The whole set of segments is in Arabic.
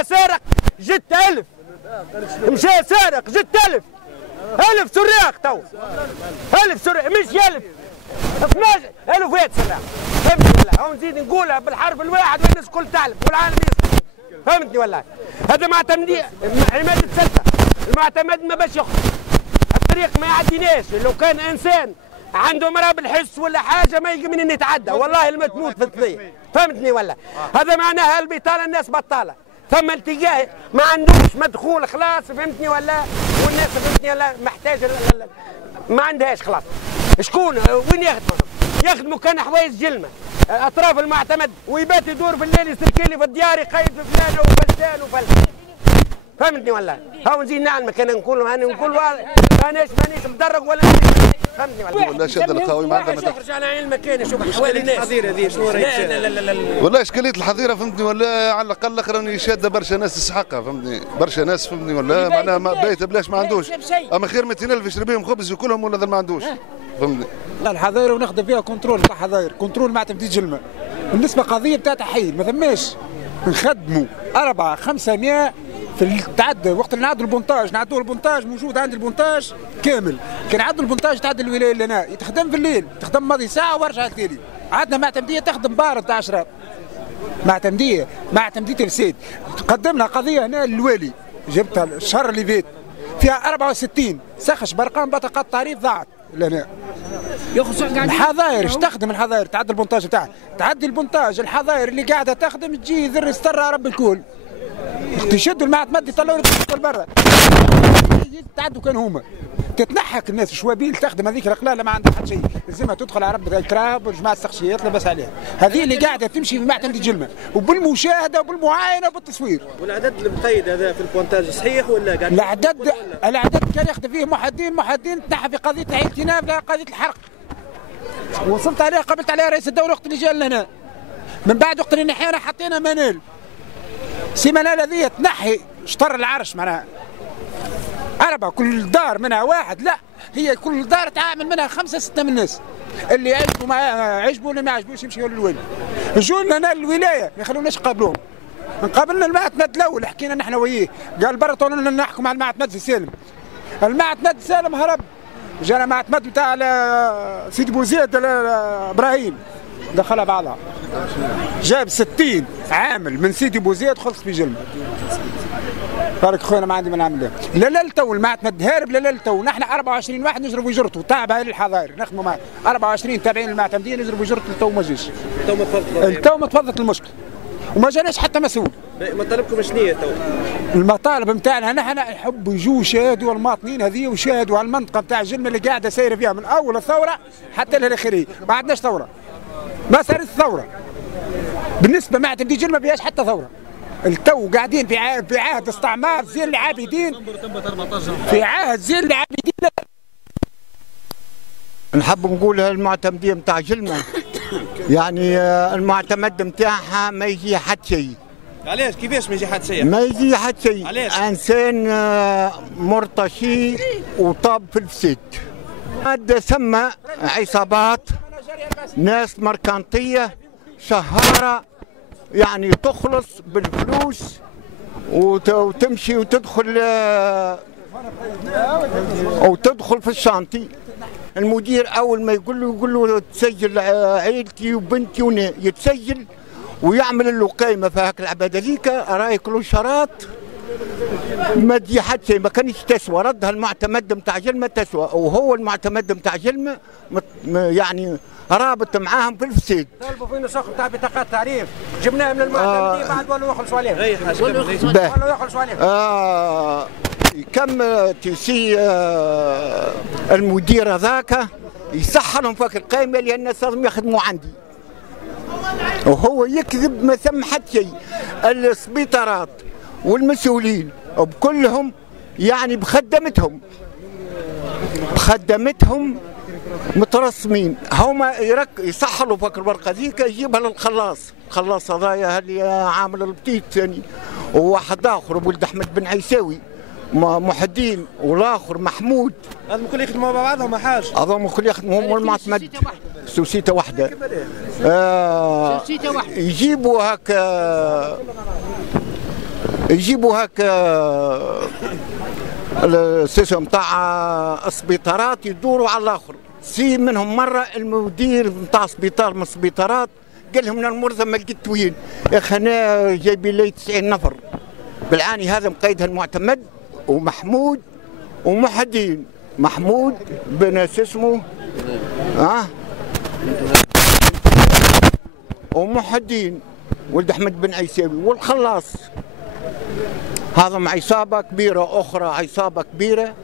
مشى سارق جت 1000 مشى سارق جت 1000 سراق تو 1000 سراق مش 1000 12 ألوفات سراق فهمتني ولا هو نزيد نقولها بالحرف الواحد والناس الكل تعلم والعالم يسمع فهمتني ولا هذا معتمد عماد السلطة المعتمد ما باش يخرج الطريق ما يعديناش لو كان انسان عنده مرض بالحس ولا حاجه ما يجي من يتعدى والله لما تموت في الطريق فهمتني ولا هذا معناها البطاله الناس بطاله ثم التقاه ما عندوش مدخول خلاص فهمتني ولا والناس فهمتني ولا محتاجه ما عندهاش خلاص شكون وين يخدموا كان حوايج جلمه اطراف المعتمد ويبات يدور في الليل يسلكي لي في الديار يقيد في فلانه وفلان وفلان فهمتني ولا هاو نزيد نعلمك انا نقول مانيش مدرج ولا فهمتني ولا شد القوي ما عندها تخرج على عين المكان شوف احوال الناس الحظيره ذي شنو رايك؟ لا والله اشكاليه الحظيره فهمتني ولا على الاقل راني شاده برشا ناس تسحقها فهمتني برشا ناس فهمتني ولا معناها بايته بلاش ما عندوش اما خير 200,000 يشري بهم خبز وكلهم ولا ما عندوش فهمتني الحظاير ونخدم فيها كنترول تاع حظاير كنترول مع تمديد جلمه بالنسبه قضيه تاع تحيل ما ثماش نخدموا 400-500 في التعدى وقت اللي نعدوا البونتاج موجود عندي البونتاج كامل كان نعدوا البونتاج تعدى الولايه لنا يتخدم في الليل تخدم ماضي ساعه وارجع التالي عندنا معتمديه تخدم بارد تاع اشراف معتمديه الفساد قدمنا قضيه هنا للوالي جبتها الشهر اللي فات فيها 64 سخش برقم بطاقات تعريف ضاعت لنا الحظاير اش تخدم الحظاير تعدي البونتاج بتاعها تعدي البونتاج الحظاير اللي قاعده تخدم تجي ذر يسترها رب الكل يشدوا المعتمد يطلعوا برا تعدوا كان هما تتنحك الناس شوابيل تخدم هذيك القلاله ما عندها حتى شيء لازمها تدخل على رب الكراب والجماعه السقشيات لبس عليها هذه اللي قاعده تمشي في معتمد الجلمه وبالمشاهده وبالمعاينه وبالتصوير. والعدد المقيد هذا في البونتاج صحيح ولا قاعد العدد كان يخدم فيه محدين تنحى في قضيه الاعتناء لا قضيه الحرق وصلت عليها قابلت عليها رئيس الدوله وقت اللي جا لنا من بعد وقت اللي نحينا حطينا منال سي منال هذه تنحي شطر العرش معناها 4 كل دار منها واحد لا هي كل دار تعامل منها 5-6 من الناس اللي عجبوا ما عجبوا واللي ما عجبوش يمشيوا للوالي يجوا لنا الولايه ما يخلوناش نقابلوهم نقابلنا المعتمد الاول حكينا نحن وياه قال برا طولوا لنا نحكوا مع المعتمد سالم المعتمد سالم هرب جانا معتمد بتاع سيدي بوزيد ابراهيم دخلها بعضها جاب 60 عامل من سيدي بوزيد خلص في جلمه بارك خويا ما عندي ما نعمل لا تو المعتمد هارب لا تو نحن 24 واحد نجربوا يجرتوا تاع هاي الحظاير نخدموا معاه 24 تابعين المعتمدين نجربوا يجرتوا التو ما جاش التو ما تفضلت المشكل وما جاناش حتى مسؤول. مطالبكم شنو هي تو؟ المطالب نتاعنا نحن نحب يجوا يشاهدوا المواطنين هذه ويشاهدوا على المنطقه نتاع الجلمه اللي قاعده سايره فيها من اول الثوره حتى الاخيريه ما عندناش ثوره ما صارت ثوره بالنسبه مع تمديد جلمه ما فيهاش حتى ثوره التو قاعدين في عهد استعمار زين العابدين في عهد زين العابدين. نحب نقول المعتمديه نتاع جلمه يعني المعتمد نتاعها ما يجي حد شيء. علاش كيفاش ما يجي حد شيء؟ ما يجي حد شيء انسان مرتشي وطاب في الفساد. ثم عصابات ناس مركنطيه شهاره يعني تخلص بالفلوس وتمشي وتدخل في الشانتي. المدير اول ما يقول له تسجل عيلتي وبنتي يتسجل ويعمل له قايمه في هاك العباد هذيك راهي كلوشارات ما تجي حد شيء ما كانش تسوى ردها المعتمد نتاع جلمه تسوى وهو المعتمد نتاع جلمه يعني رابط معاهم في الفساد. طالبوا فينا نسخ نتاع بطاقات تعريف جبناها من المعتمدين بعد ولوا يخلصوا عليهم. ولوا يخلصوا عليهم. كم تيسي المدير هذاك يسحلهم فك القائمه لان الناس لازم يخدموا عندي وهو يكذب ما ثم حد شيء. السبيطارات والمسؤولين بكلهم يعني بخدمتهم مترسمين هما يسحلوا فك الورقه ذيك يجيبها الخلاص هذايا اللي عامل البتيت ثاني وواحد اخر ولد احمد بن عيساوي محدين والاخر محمود هذم الكل يخدموا مع بعضهم حاج هذم الكل يخدموا هم المعتمد سوسيته واحده يجيبوا هكا يجيبوا هكا السيستم تاع السبيطارات يدوروا على الاخر. سي منهم مره المدير نتاع سبيطار من السبيطارات قال لهم المرضى ما لقيت وين، يا اخي انا جايبين لي 90 نفر بالعاني. هذا مقيدها المعتمد ومحمود ومحدين. محمود بن اسمه ومحدين ولد احمد بن عيساوي والخلاص. هذا مع عصابه كبيره اخرى، عصابه كبيره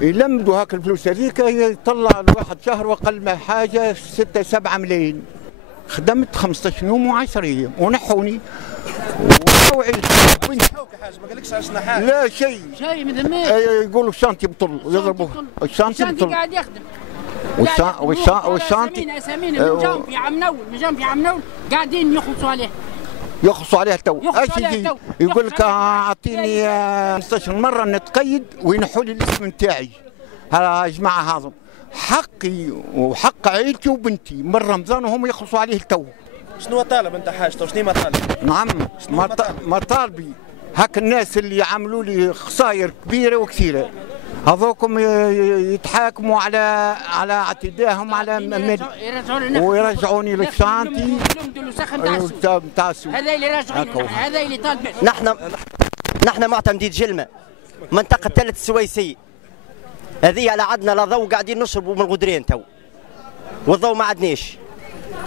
يلمدوا هاك الفلوس هذيك، يطلع الواحد شهر وقل ما حاجه 6 7 ملايين. خدمت 15 يوم و10 ايام ونحوني ونوعي ما قالكش عشنا حاجه؟ لا شيء من ذمك. يقولوا الشانتي بطل، يضربوه الشانتي بطل. قاعد يخدم والشانتي اسامينا من جنب في عم نول قاعدين يخلصوا عليه. يخلصوا عليه تو. ايش يجي يقول لك اعطيني 15 مره نتقيد وينحوا لي الاسم نتاعي. يا جماعه هذا حقي وحق عائلتي وبنتي من رمضان وهم يخلصوا عليه تو. شنو طالب انت حاجته؟ شنو مطالب؟ نعم مطالبي هاك الناس اللي يعملوا لي خسائر كبيره وكثيره هذوكم يتحاكموا على اعتداءهم على ويرجعوني للشانتي نتاع السوق. هذا اللي راجعين، هذا اللي طالب. نحن معتمدين جلمه منطقه تلة السويسي هذه على عدنا لا ضوء، قاعدين نشربوا من الغدرين تو والضوء ما عدناش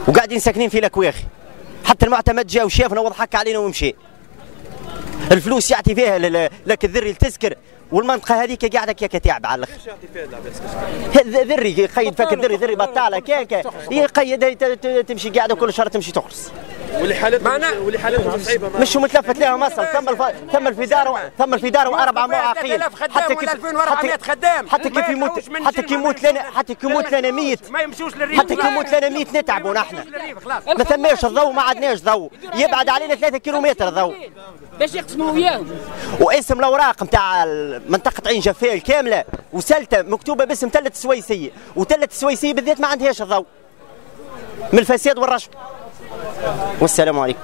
وقاعدين ساكنين في الأكواخي. حتى المعتمد جا وشافنا وضحك علينا ومشي. الفلوس يعطي فيها لك الذري التذكر والمنطقه هذيك قاعده كيكه تعب على الاخر. ذري يقيد فك الذري بطاله كيكه يقيد تمشي قاعده كل شهر تمشي تخرس. واللي حالتهم صعيبه مش متلفت لها مصر. ثم الفدار واربع معاقين حتى كيف يموت لنا 100 حتى كي يموت لنا 100 نتعبوا نحن. ما ثماش الضوء، ما عندناش ضوء، يبعد علينا 3 كيلومتر ضوء باش يقسموا وياهم. واسم الاوراق نتاع منطقه عين جفال كامله وسلته مكتوبه باسم تلة السويسيه، وتلة السويسيه بالذات ما عندهاش الضوء من الفساد والرشوه. والسلام عليكم.